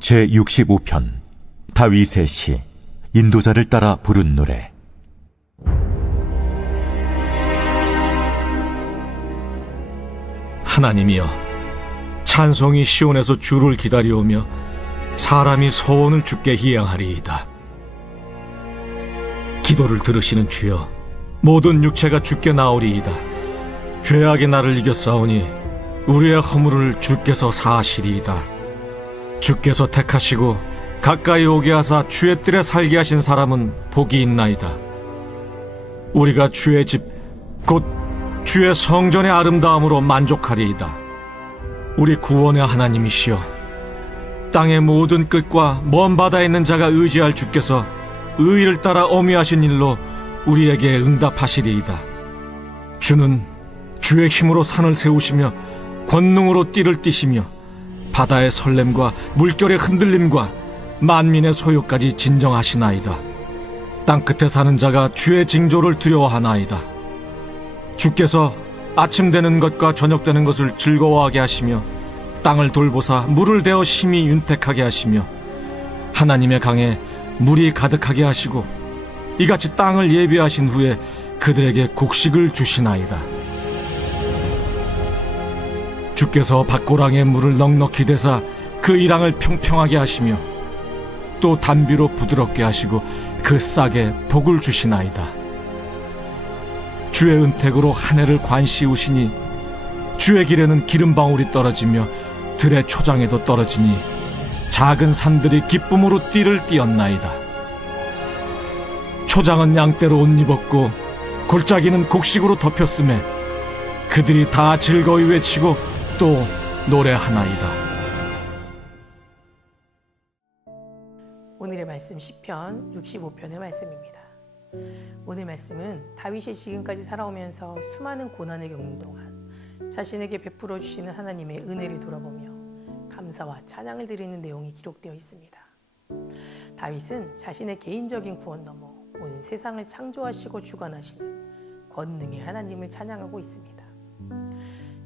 제65편 다윗의 시 인도자를 따라 부른 노래. 하나님이여, 찬송이 시온에서 주를 기다려오며 사람이 소원을 주께 희양하리이다. 기도를 들으시는 주여, 모든 육체가 주께 나오리이다. 죄악의 나를 이겼사오니 우리의 허물을 주께서 사하시리이다. 주께서 택하시고 가까이 오게 하사 주의 뜰에 살게 하신 사람은 복이 있나이다. 우리가 주의 집 곧 주의 성전의 아름다움으로 만족하리이다. 우리 구원의 하나님이시여, 땅의 모든 끝과 먼 바다에 있는 자가 의지할 주께서 의를 따라 어미하신 일로 우리에게 응답하시리이다. 주는 주의 힘으로 산을 세우시며 권능으로 띠를 띠시며 바다의 설렘과 물결의 흔들림과 만민의 소요까지 진정하시나이다. 땅끝에 사는 자가 주의 징조를 두려워하나이다. 주께서 아침 되는 것과 저녁 되는 것을 즐거워하게 하시며 땅을 돌보사 물을 대어 심히 윤택하게 하시며 하나님의 강에 물이 가득하게 하시고 이같이 땅을 예비하신 후에 그들에게 곡식을 주시나이다. 주께서 밭고랑에 물을 넉넉히 대사 그 이랑을 평평하게 하시며 또 단비로 부드럽게 하시고 그 싹에 복을 주시나이다. 주의 은택으로 한 해를 관시우시니 주의 길에는 기름방울이 떨어지며 들의 초장에도 떨어지니 작은 산들이 기쁨으로 띠를 띠었나이다. 초장은 양떼로 옷 입었고 골짜기는 곡식으로 덮였음에 그들이 다 즐거이 외치고 또 노래하나이다. 오늘의 말씀 시편 65편의 말씀입니다. 오늘 말씀은 다윗이 지금까지 살아오면서 수많은 고난을 겪는 동안 자신에게 베풀어 주시는 하나님의 은혜를 돌아보며 감사와 찬양을 드리는 내용이 기록되어 있습니다. 다윗은 자신의 개인적인 구원 넘어 온 세상을 창조하시고 주관하시는 권능의 하나님을 찬양하고 있습니다.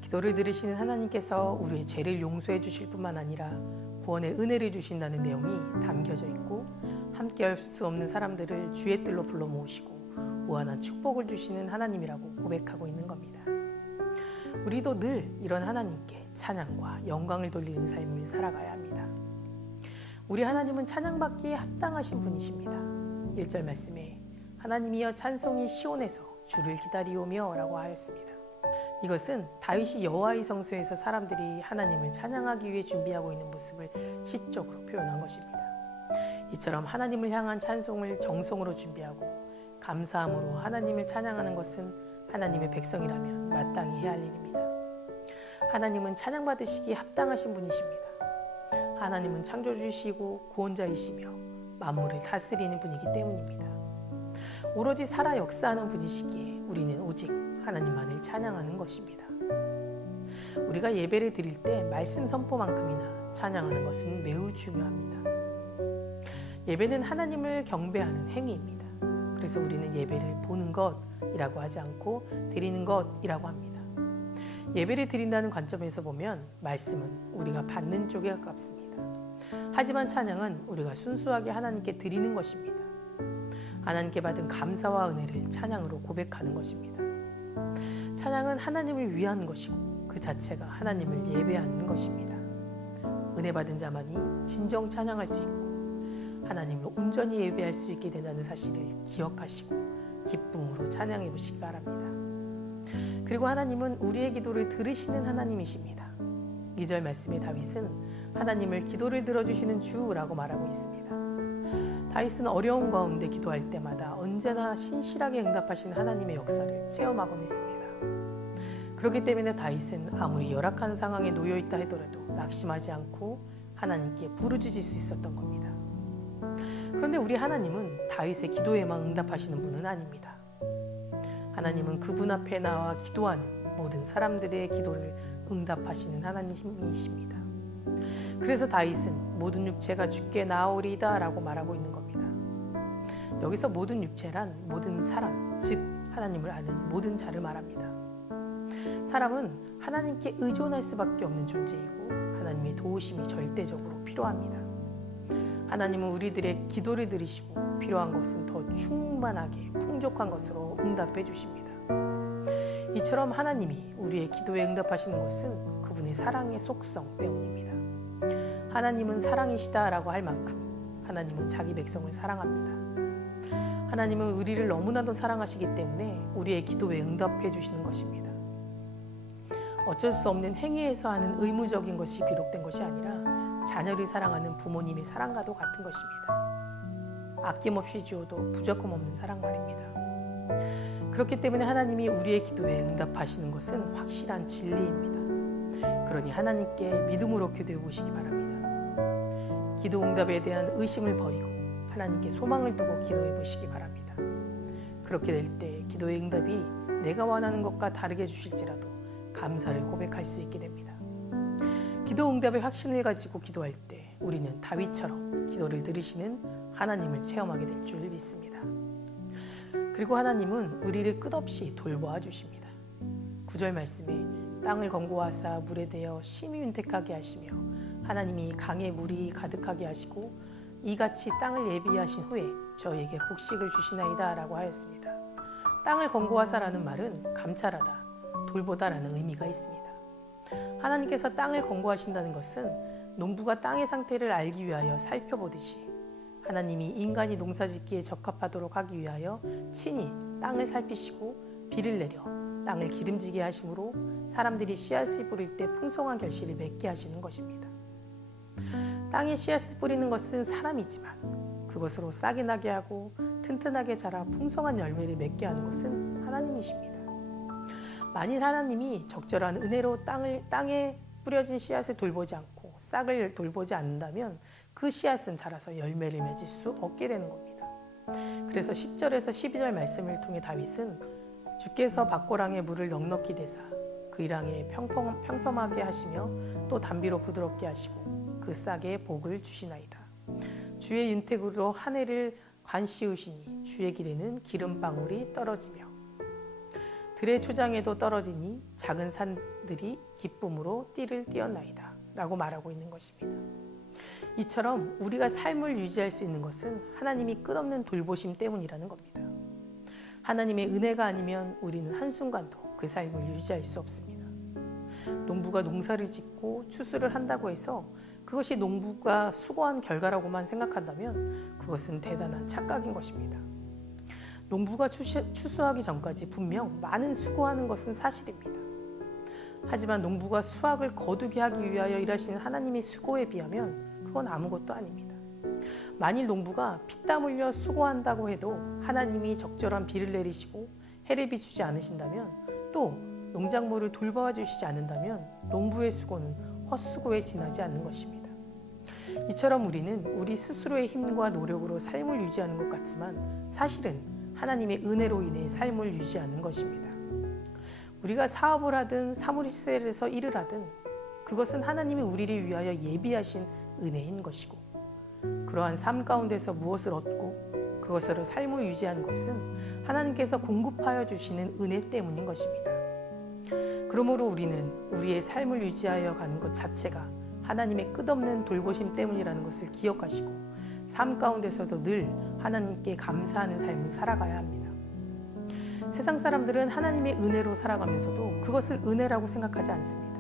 기도를 들으시는 하나님께서 우리의 죄를 용서해 주실 뿐만 아니라 구원의 은혜를 주신다는 내용이 담겨져 있고 함께할 수 없는 사람들을 주의 뜰로 불러 모으시고 무한한 축복을 주시는 하나님이라고 고백하고 있는 겁니다. 우리도 늘 이런 하나님께 찬양과 영광을 돌리는 삶을 살아가야 합니다. 우리 하나님은 찬양받기에 합당하신 분이십니다. 1절 말씀에 하나님이여 찬송이 시온에서 주를 기다리오며 라고 하였습니다. 이것은 다윗이 여호와의 성소에서 사람들이 하나님을 찬양하기 위해 준비하고 있는 모습을 시적으로 표현한 것입니다. 이처럼 하나님을 향한 찬송을 정성으로 준비하고 감사함으로 하나님을 찬양하는 것은 하나님의 백성이라면 마땅히 해야 할 일입니다. 하나님은 찬양받으시기에 합당하신 분이십니다. 하나님은 창조주이시고 구원자이시며 만물을 다스리는 분이기 때문입니다. 오로지 살아 역사하는 분이시기에 우리는 오직 하나님만을 찬양하는 것입니다. 우리가 예배를 드릴 때 말씀 선포만큼이나 찬양하는 것은 매우 중요합니다. 예배는 하나님을 경배하는 행위입니다. 그래서 우리는 예배를 보는 것이라고 하지 않고 드리는 것이라고 합니다. 예배를 드린다는 관점에서 보면 말씀은 우리가 받는 쪽에 가깝습니다. 하지만 찬양은 우리가 순수하게 하나님께 드리는 것입니다. 하나님께 받은 감사와 은혜를 찬양으로 고백하는 것입니다. 찬양은 하나님을 위한 것이고 그 자체가 하나님을 예배하는 것입니다. 은혜 받은 자만이 진정 찬양할 수 있고 하나님을 온전히 예배할 수 있게 된다는 사실을 기억하시고 기쁨으로 찬양해 보시기 바랍니다. 그리고 하나님은 우리의 기도를 들으시는 하나님이십니다. 2절 말씀에 다윗은 하나님을 기도를 들어주시는 주라고 말하고 있습니다. 다윗은 어려운 가운데 기도할 때마다 언제나 신실하게 응답하시는 하나님의 역사를 체험하곤 했습니다. 그렇기 때문에 다윗은 아무리 열악한 상황에 놓여있다 하더라도 낙심하지 않고 하나님께 부르짖을 수 있었던 겁니다. 그런데 우리 하나님은 다윗의 기도에만 응답하시는 분은 아닙니다. 하나님은 그분 앞에 나와 기도하는 모든 사람들의 기도를 응답하시는 하나님이십니다. 그래서 다윗은 모든 육체가 주께 나오리다 라고 말하고 있는 겁니다. 여기서 모든 육체란 모든 사람, 즉 하나님을 아는 모든 자를 말합니다. 사람은 하나님께 의존할 수밖에 없는 존재이고 하나님의 도우심이 절대적으로 필요합니다. 하나님은 우리들의 기도를 들으시고 필요한 것은 더 충만하게 풍족한 것으로 응답해 주십니다. 이처럼 하나님이 우리의 기도에 응답하시는 것은 그분의 사랑의 속성 때문입니다. 하나님은 사랑이시다라고 할 만큼 하나님은 자기 백성을 사랑합니다. 하나님은 우리를 너무나도 사랑하시기 때문에 우리의 기도에 응답해 주시는 것입니다. 어쩔 수 없는 행위에서 하는 의무적인 것이 기록된 것이 아니라 자녀를 사랑하는 부모님의 사랑과도 같은 것입니다. 아낌없이 주어도 부족함 없는 사랑 말입니다. 그렇기 때문에 하나님이 우리의 기도에 응답하시는 것은 확실한 진리입니다. 그러니 하나님께 믿음으로 기도해 보시기 바랍니다. 기도 응답에 대한 의심을 버리고 하나님께 소망을 두고 기도해 보시기 바랍니다. 그렇게 될 때 기도의 응답이 내가 원하는 것과 다르게 주실지라도 감사를 고백할 수 있게 됩니다. 기도 응답의 확신을 가지고 기도할 때 우리는 다윗처럼 기도를 들으시는 하나님을 체험하게 될 줄 믿습니다. 그리고 하나님은 우리를 끝없이 돌보아 주십니다. 9절 말씀에 땅을 건고하사 물에 대어 심히 윤택하게 하시며 하나님이 강에 물이 가득하게 하시고 이같이 땅을 예비하신 후에 저에게 곡식을 주시나이다 라고 하였습니다. 땅을 건고하사라는 말은 감찰하다, 돌보다라는 의미가 있습니다. 하나님께서 땅을 건고하신다는 것은 농부가 땅의 상태를 알기 위하여 살펴보듯이 하나님이 인간이 농사짓기에 적합하도록 하기 위하여 친히 땅을 살피시고 비를 내려 땅을 기름지게 하심으로 사람들이 씨앗을 뿌릴 때 풍성한 결실을 맺게 하시는 것입니다. 땅에 씨앗을 뿌리는 것은 사람이지만 그것으로 싹이 나게 하고 튼튼하게 자라 풍성한 열매를 맺게 하는 것은 하나님이십니다. 만일 하나님이 적절한 은혜로 땅에 뿌려진 씨앗을 돌보지 않고 싹을 돌보지 않는다면 그 씨앗은 자라서 열매를 맺을 수 없게 되는 겁니다. 그래서 10절에서 12절 말씀을 통해 다윗은 주께서 밭고랑에 물을 넉넉히 대사 그 일항에 평평하게 하시며 또 담비로 부드럽게 하시고 그 싹에 복을 주시나이다. 주의 윤택으로 한 해를 관씌우시니 주의 길에는 기름방울이 떨어지며 들의 초장에도 떨어지니 작은 산들이 기쁨으로 띠를 띄었나이다 라고 말하고 있는 것입니다. 이처럼 우리가 삶을 유지할 수 있는 것은 하나님이 끝없는 돌보심 때문이라는 겁니다. 하나님의 은혜가 아니면 우리는 한순간도 그 삶을 유지할 수 없습니다. 농부가 농사를 짓고 추수를 한다고 해서 그것이 농부가 수고한 결과라고만 생각한다면 그것은 대단한 착각인 것입니다. 농부가 추수하기 전까지 분명 많은 수고하는 것은 사실입니다. 하지만 농부가 수확을 거두게 하기 위하여 일하시는 하나님의 수고에 비하면 그건 아무것도 아닙니다. 만일 농부가 피땀 흘려 수고한다고 해도 하나님이 적절한 비를 내리시고 해를 비추지 않으신다면 또 농작물을 돌봐 주시지 않는다면 농부의 수고는 헛수고에 지나지 않는 것입니다. 이처럼 우리는 우리 스스로의 힘과 노력으로 삶을 유지하는 것 같지만 사실은 하나님의 은혜로 인해 삶을 유지하는 것입니다. 우리가 사업을 하든 사무실에서 일을 하든 그것은 하나님이 우리를 위하여 예비하신 은혜인 것이고 그러한 삶 가운데서 무엇을 얻고 그것으로 삶을 유지하는 것은 하나님께서 공급하여 주시는 은혜 때문인 것입니다. 그러므로 우리는 우리의 삶을 유지하여 가는 것 자체가 하나님의 끝없는 돌보심 때문이라는 것을 기억하시고 삶 가운데서도 늘 하나님께 감사하는 삶을 살아가야 합니다. 세상 사람들은 하나님의 은혜로 살아가면서도 그것을 은혜라고 생각하지 않습니다.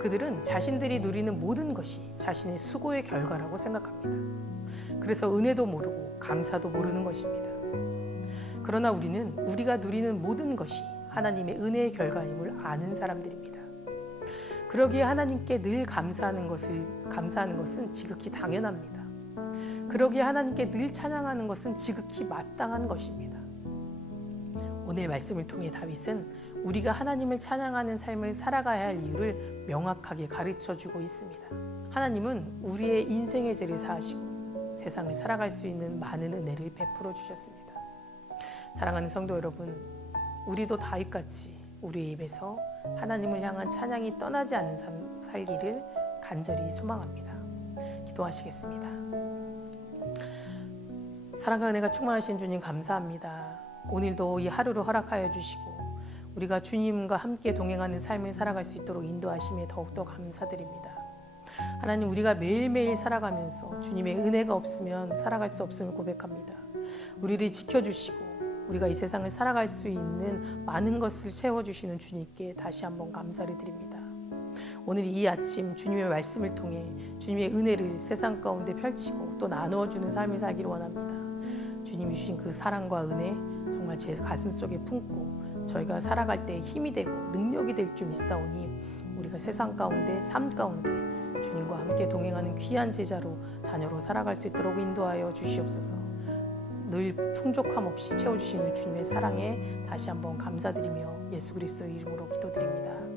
그들은 자신들이 누리는 모든 것이 자신의 수고의 결과라고 생각합니다. 그래서 은혜도 모르고 감사도 모르는 것입니다. 그러나 우리는 우리가 누리는 모든 것이 하나님의 은혜의 결과임을 아는 사람들입니다. 그러기에 하나님께 늘 감사하는 것은 지극히 당연합니다. 그러기에 하나님께 늘 찬양하는 것은 지극히 마땅한 것입니다. 오늘 말씀을 통해 다윗은 우리가 하나님을 찬양하는 삶을 살아가야 할 이유를 명확하게 가르쳐주고 있습니다. 하나님은 우리의 인생의 죄를 사하시고 세상을 살아갈 수 있는 많은 은혜를 베풀어 주셨습니다. 사랑하는 성도 여러분, 우리도 다윗같이 우리의 입에서 하나님을 향한 찬양이 떠나지 않는 삶 살기를 간절히 소망합니다. 기도하시겠습니다. 사랑과 은혜가 충만하신 주님 감사합니다. 오늘도 이 하루를 허락하여 주시고 우리가 주님과 함께 동행하는 삶을 살아갈 수 있도록 인도하심에 더욱더 감사드립니다. 하나님, 우리가 매일매일 살아가면서 주님의 은혜가 없으면 살아갈 수 없음을 고백합니다. 우리를 지켜주시고 우리가 이 세상을 살아갈 수 있는 많은 것을 채워주시는 주님께 다시 한번 감사를 드립니다. 오늘 이 아침 주님의 말씀을 통해 주님의 은혜를 세상 가운데 펼치고 또 나누어주는 삶을 살기를 원합니다. 주님이 주신 그 사랑과 은혜 정말 제 가슴 속에 품고 저희가 살아갈 때 힘이 되고 능력이 될 줄 믿사오니 우리가 세상 가운데 삶 가운데 주님과 함께 동행하는 귀한 제자로 자녀로 살아갈 수 있도록 인도하여 주시옵소서. 늘 풍족함 없이 채워주시는 주님의 사랑에 다시 한번 감사드리며 예수 그리스도의 이름으로 기도드립니다.